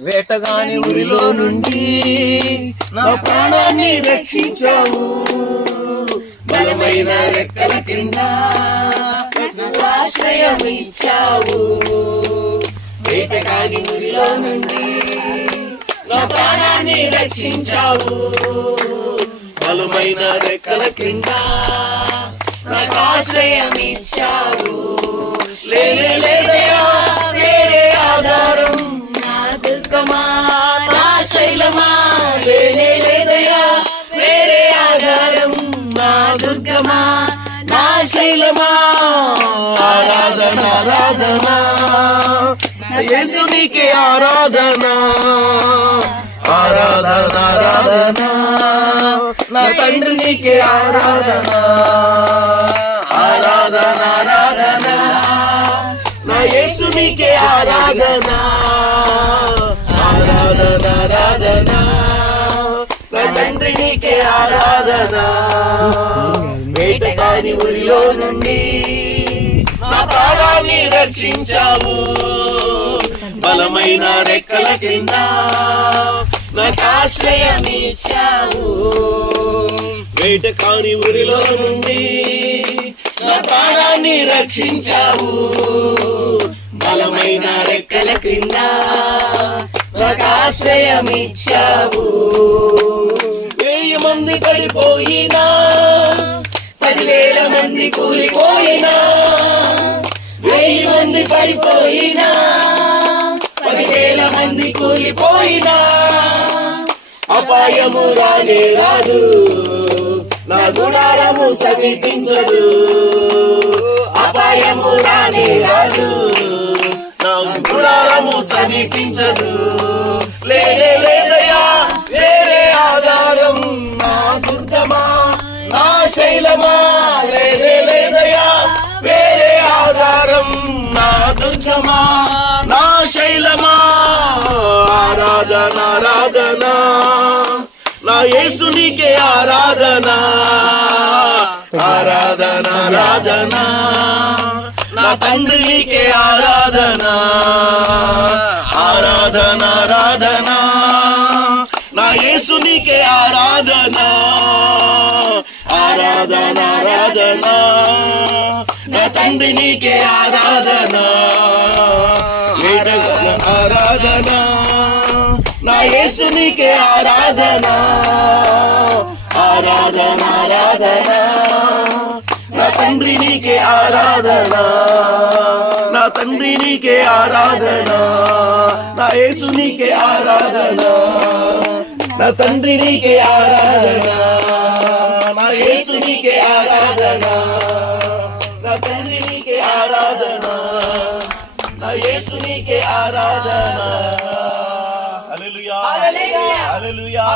వేటగాని ఊరిలో నుండి నా ప్రాణాన్ని రక్షించావు. బలమైన రెక్కల కింద నాకు ఆశ్రయం ఇచ్చావు. వేటగాని ఊరిలో నుండి నా ప్రాణాన్ని రక్షించావు. బలమైన రెక్కల కింద నాకు ఆశ్రయం ఇచ్చావు. నా శైలమా ఆరాధన ఆరాధన? యేసు ఆరాధన? ఆరాధన ఆరాధన? నా తండ్రి ఆరాధన? ఆరాధన ఆరాధన? నా ఆరాధన? ఆరాధన ఆరాధన? తండ్రి నీకే ఆరాధన. వేటగాని ఊరిలో నుండి నా ప్రాణాన్ని రక్షించావు. బలమైన రెక్కల కింద నాకాశ్రయమిచ్చావు ఆశ్రయం ఇచ్చావు వేటకాని ఊరిలో నుండి నా ప్రాణాన్ని రక్షించావు. బలమైన రెక్కల క్రింద నాకాశ్రయమిచ్చావు ఇచ్చావు మంది పడిపోయినా పదివేల మంది కూలిపోయినా వెయ్యి మంది పడిపోయినా పదివేల మంది కూలిపోయినా. అపాయము రానే రాదు నా గుణాలము సమీపించదు. అపాయము రానే రాదు నా గుణాలము సమీపించదు. లేదే శైలమా లేదే లేదయా? వేరే ఆధారం నా దుర్గమా నా శైలమా? ఆరాధన ఆరాధన. నా యేసు నీకే ఆరాధన. ఆరాధన ఆరాధన. నా తండ్రి నీకే ఆరాధన. ఆరాధన ఆరాధన. నా యేసు నీకే ఆరాధన. ఆరాధన ఆరాధన నా తండ్రి నీకే ఆరాధన ఆరాధన నా యేసు నీకే ఆరాధన ఆరాధన ఆరాధన నా తండ్రి నీకే ఆరాధన నా తండ్రి నీకే ఆరాధన నా యేసు నీకే ఆరాధన నా తండ్రి నీకే ఆరాధన ఆరాధన నా తండ్రి నీకే ఆరాధన నా యేసు నీకే ఆరాధన. హల్లెలూయా. హల్లెలూయా.